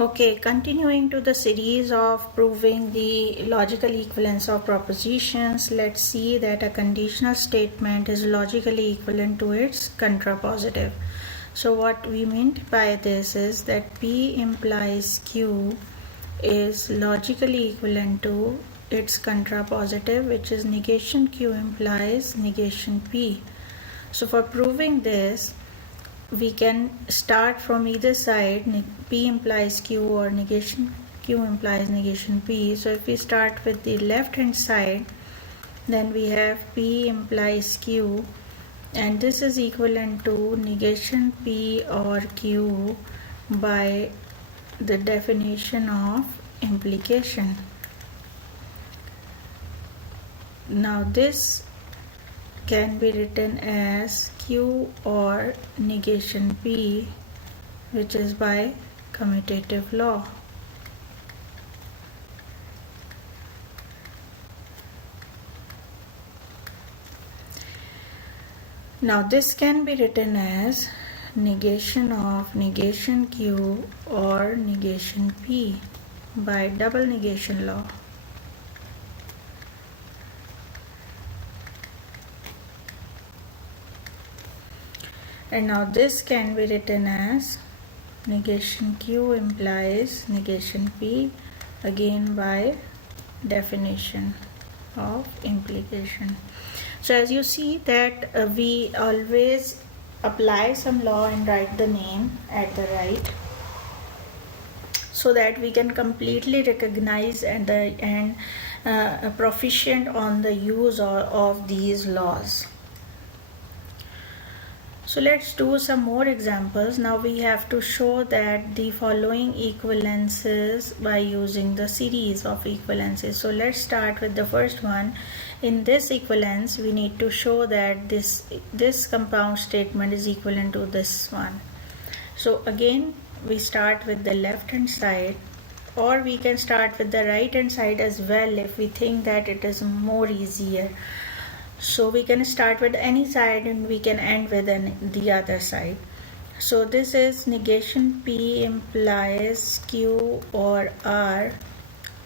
Okay, continuing to the series of proving the logical equivalence of propositions, let's see that a conditional statement is logically equivalent to its contrapositive. So what we meant by this is that P implies Q is logically equivalent to its contrapositive, which is negation Q implies negation P. So for proving this, we can start from either side. P implies Q or negation Q implies negation P. So if we start with the left hand side, then we have P implies Q, and this is equivalent to negation P or Q by the definition of implication. Now this can be written as Q or negation P, which is by commutative law. Now this can be written as negation of negation Q or negation P by double negation law. And now this can be written as negation Q implies negation P, again by definition of implication. So as you see that we always apply some law and write the name at the right, so that we can completely recognize and proficient on the use of these laws. So let's do some more examples. Now we have to show that the following equivalences by using the series of equivalences. So let's start with the first one. In this equivalence, we need to show that this compound statement is equivalent to this one. So again, we start with the left hand side, or we can start with the right hand side as well if we think that it is more easier. So we can start with any side and we can end with the other side. So this is negation P implies Q or R.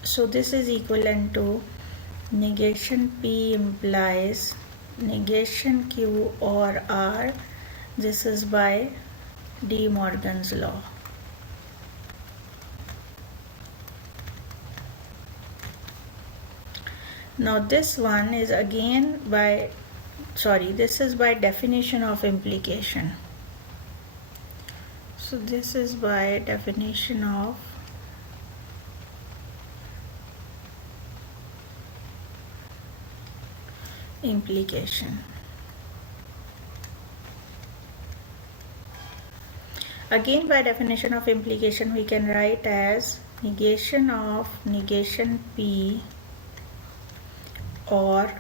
So this is equivalent to negation P implies negation Q or R. This is by De Morgan's law. Now this one is again this is by definition of implication. So this is by definition of implication. Again, by definition of implication, we can write as negation of negation P or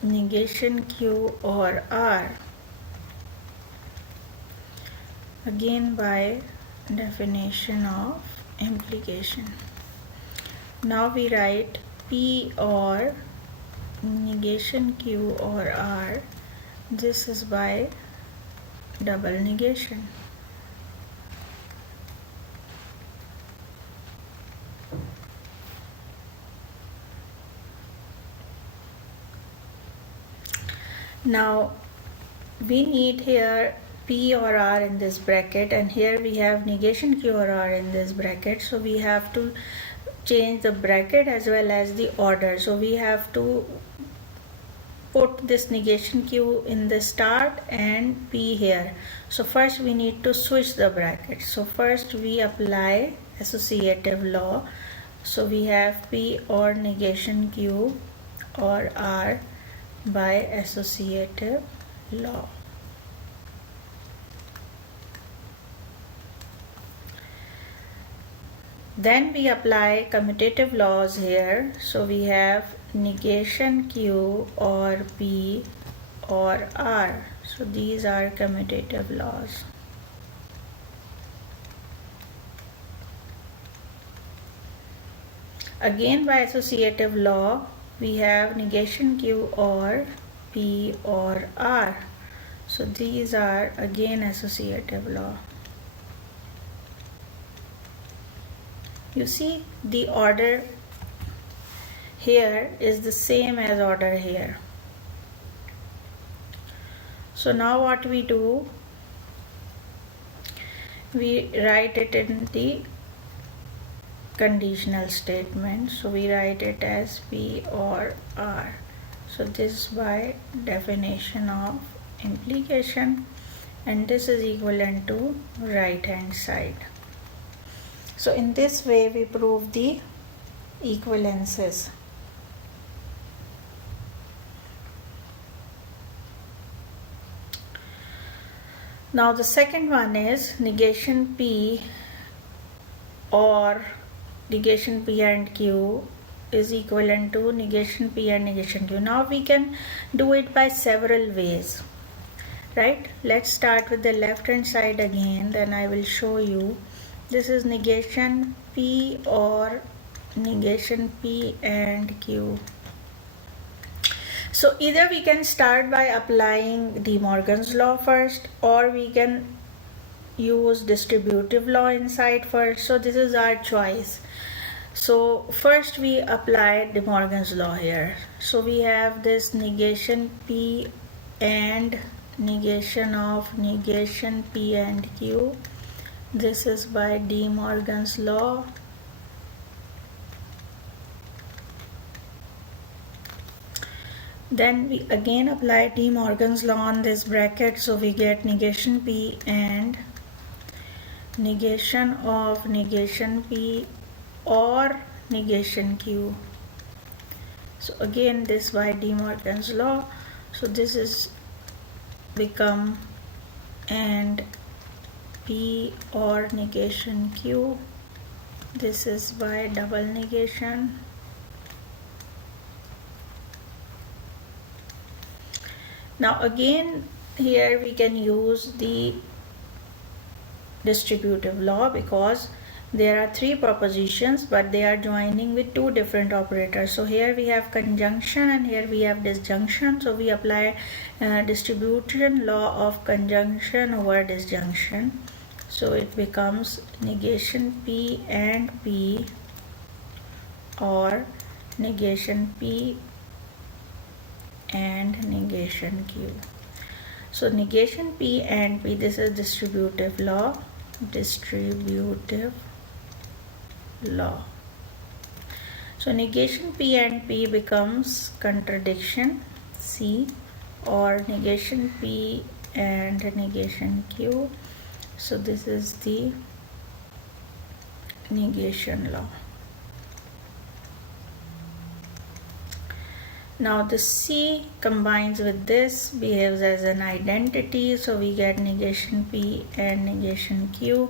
negation Q or R, again by definition of implication. Now we write P or negation Q or R. This is by double negation. Now we need here P or R in this bracket, and here we have negation Q or R in this bracket. So we have to change the bracket as well as the order. So we have to put this negation Q in the start and P here. So first we need to switch the bracket. So first we apply associative law. So we have P or negation Q or R by associative law. Then we apply commutative laws here. So we have negation Q or P or R. So these are commutative laws. Again, by associative law, we have negation Q or P or R. So these are again associative law. You see the order here is the same as order here. So now what we do, we write it in the conditional statement. So we write it as P or R. So this is by definition of implication, and this is equivalent to right hand side. So in this way we prove the equivalences. Now the second one is negation P or negation P and Q is equivalent to negation P and negation Q. Now we can do it by several ways, right? Let's start with the left hand side again, then I will show you. This is negation P or negation P and Q. So either we can start by applying De Morgan's law first, or we can use distributive law inside first. So this is our choice. So first we apply De Morgan's law here. So we have this negation P and negation of negation P and Q. This is by De Morgan's law. Then we again apply De Morgan's law on this bracket, so we get negation P and negation of negation P or negation Q. So again this by De Morgan's law. So this is become and P or negation Q. This is by double negation. Now again here we can use the distributive law because there are three propositions but they are joining with two different operators. So here we have conjunction and here we have disjunction. So we apply distribution law of conjunction over disjunction. So it becomes negation P and P or negation P and negation Q. So negation P and P, this is distributive law. Distributive law. So negation P and P becomes contradiction C, or negation P and negation Q. So this is the negation law. Now the C combines with this, behaves as an identity, so we get negation P and negation Q.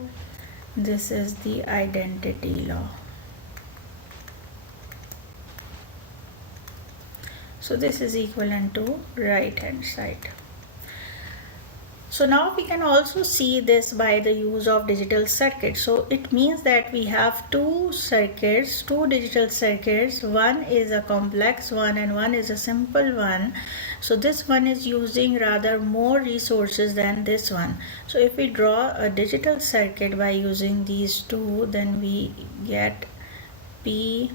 This is the identity law. So this is equivalent to right hand side. So now we can also see this by the use of digital circuits. So it means that we have two circuits, two digital circuits. One is a complex one and one is a simple one. So this one is using rather more resources than this one. So if we draw a digital circuit by using these two, then we get P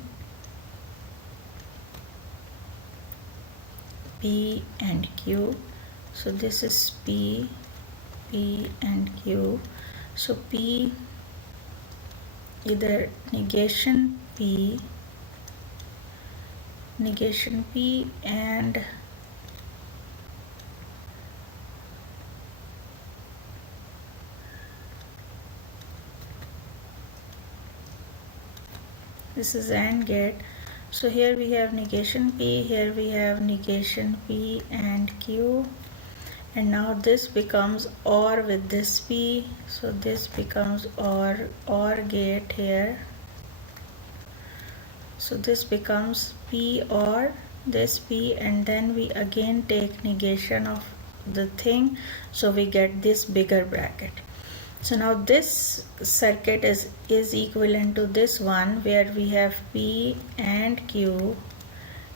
and Q. So this is P and Q. So P, either negation P and this is AND gate. So here we have negation P, here we have negation P and Q. And now this becomes OR with this P, so this becomes OR gate here. So this becomes P or this P, and then we again take negation of the thing, so we get this bigger bracket. So now this circuit is equivalent to this one where we have P and Q,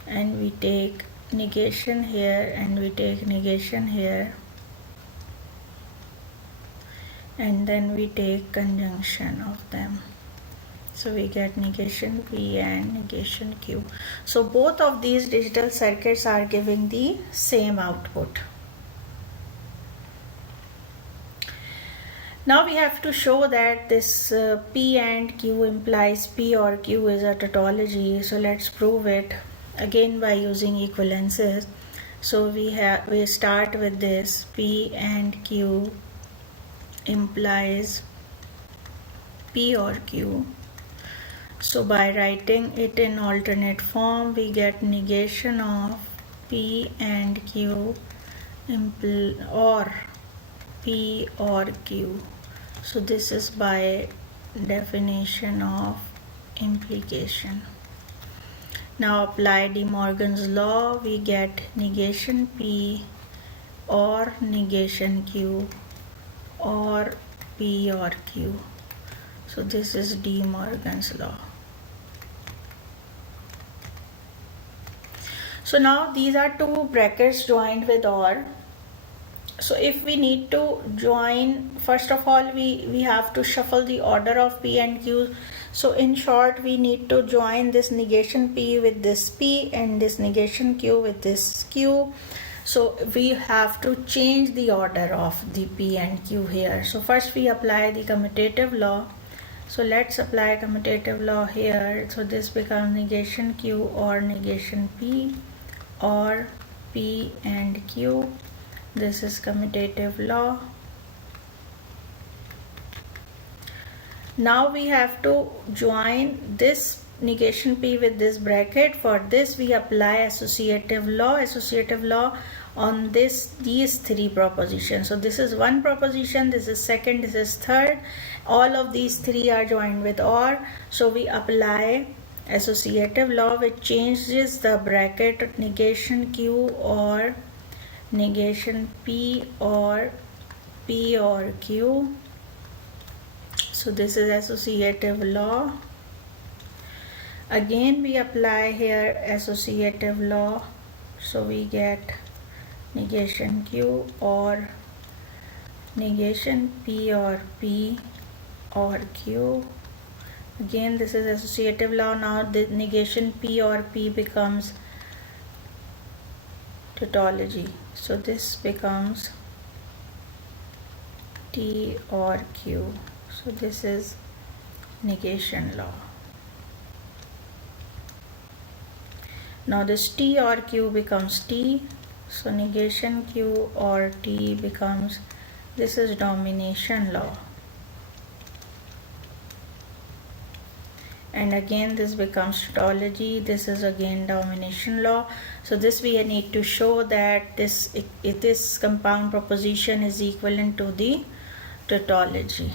and we take negation here and we take negation here, and then we take conjunction of them. So we get negation P and negation Q. So both of these digital circuits are giving the same output. Now we have to show that this P and Q implies P or Q is a tautology. So let's prove it again by using equivalences. So we start with this P and Q implies P or Q. So by writing it in alternate form, we get negation of P and Q or P or Q. So this is by definition of implication. Now apply De Morgan's law, we get negation P or negation Q or P or Q. So this is De Morgan's law. So now these are two brackets joined with OR. So if we need to join, first of all we have to shuffle the order of P and Q. So in short, we need to join this negation P with this P and this negation Q with this Q. So we have to change the order of the P and Q here. So first we apply the commutative law. So let's apply commutative law here. So this becomes negation Q or negation P or P and Q. This is commutative law. Now we have to join this negation P with this bracket. For this we apply associative law on these three propositions. So this is one proposition, this is second, this is third. All of these three are joined with OR. So we apply associative law, which changes the bracket negation Q or negation P or Q. So this is associative law. Again we apply here associative law. So we get negation Q or negation P or Q. Again this is associative law. Now the negation P or P becomes tautology. So this becomes T or Q. So this is negation law. Now this T or Q becomes T. So negation Q or T becomes, this is domination law. And again this becomes tautology. This is again domination law. So this we need to show that this compound proposition is equivalent to the tautology.